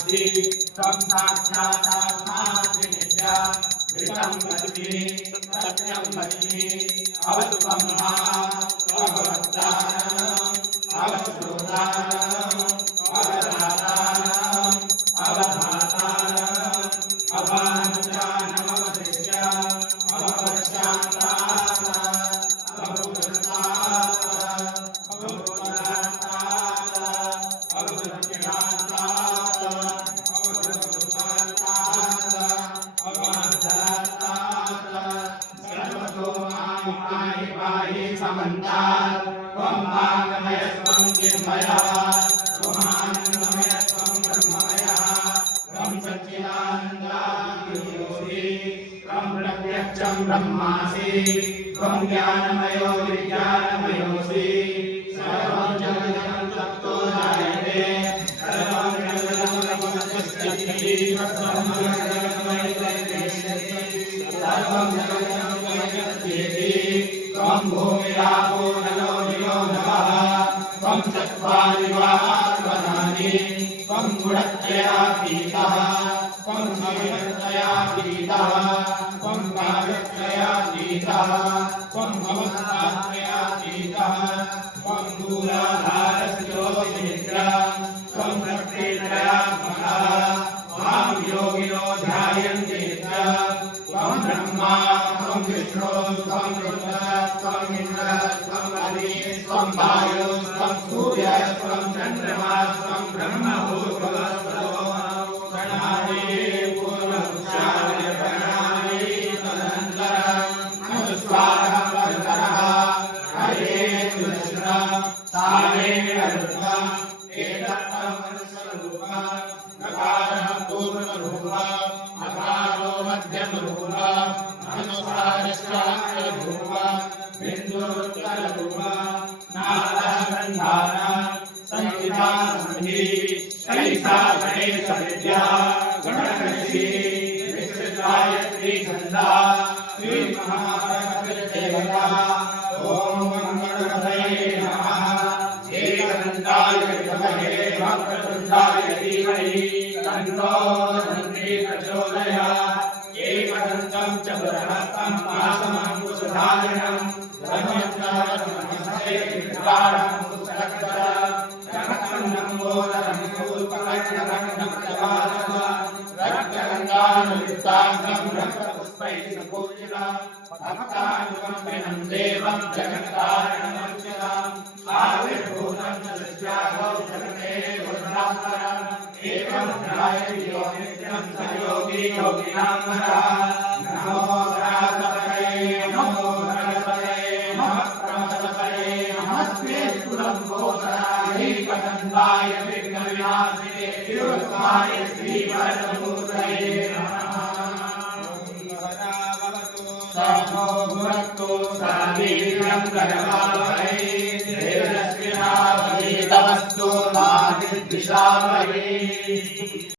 ब्रह्मासि त्वं साक्षादात्मासि नित्यं ऋतं वच्मि सत्यं वच्मि अवतु ब्रह्मा भगवद्दानम् अवतु श्रोतानम् अवधातानम् अवधातानम् अवानुजानमवशिष्यम् समन्तात् त्वं मार्गमयस्त्वं चिन्मयः त्वमानन्दमयस्त्वं ब्रह्ममयः त्वं सच्चिदानन्दमयोऽसि त्वं प्रत्यक्षं ब्रह्मासि त्वं ज्ञानमयो विज्ञानमयोऽसि सर्वं जगतं तत्तो जायते सर्वं जगतं तत्तिष्ठति सर्वं जगतं तत्तिष्ठति त्वं भूमिरापो नलो निलो नभः त्वं चत्वारि वाक्पदानि त्वं गुणत्रयातीतः त्वं समयत्रयातीतः त्वं कालत्रयातीतः त्वं अवस्थात्रयातीतः त्वं दूराधारस्योऽनिद्रं त्वं प्रकृतित्रयात्मकः मां योगिनो ध्यायन्ते त्वं ब्रह्मा त्वं विष्णु त्वं रुद्रः त्वं इन्द्रः त्वं अग्निः त्वं वायुः त्वं सूर्यः त्वं चन्द्रमाः त्वं ब्रह्मभूर्भुवस्सुतो गणानि पूर्वपुरुषाय गणानि तदनन्तरम् अनुस्वारः परतरः हरे कृष्णं तामेन रुद्रम् एतत्तं स्वरूपम् नकारः पूर्णरूपम् अकारो मध्यमरूपम् अनुसारश्चाक्षररूपम् बिन्दुरुत्तररूपम् नादः गन्धानम् संहिता सन्धिः सहिता गणेशविद्या गणगणेशी विश्वगायत्री छन्दः श्रीमहागणपतिर्देवता ॐ गणपतये नमः एकदन्ताय विद्महे वक्रतुण्डाय धीमहि तन्नो दन्ती प्रचोदयात् एकदन्तं चतुर्हस्तं पाशमङ्कुशधारिणं ब्रह्मचारमहस्तेर्विद्वारं कुशलकरं रक्तं लम्बोदरं शूर्पकर्णकं रक्तगङ्गानुयुक्ताङ्गं रक्तपुष्पैः सुपूजितं भक्तानुकम्पिनं देवं जगत्कारणमर्चितम् आविर्भूतं च सृष्ट्यागौ जगते गुरुरात्मनम् एवं ध्याययो नित्यं स योगी योगिनां वरः नमो गणाधिपतये नमो गणपतये नमः प्रमथपतये नमस्ते सुरम्भोधराय एकदन्ताय विघ्नविनाशिने शिवस्वाय श्रीवरदमूर्तये नमः सर्वो भुनक्तु सावीर्यं करवावहै तेजस्विनावधीतमस्तु मा विद्विषावहै।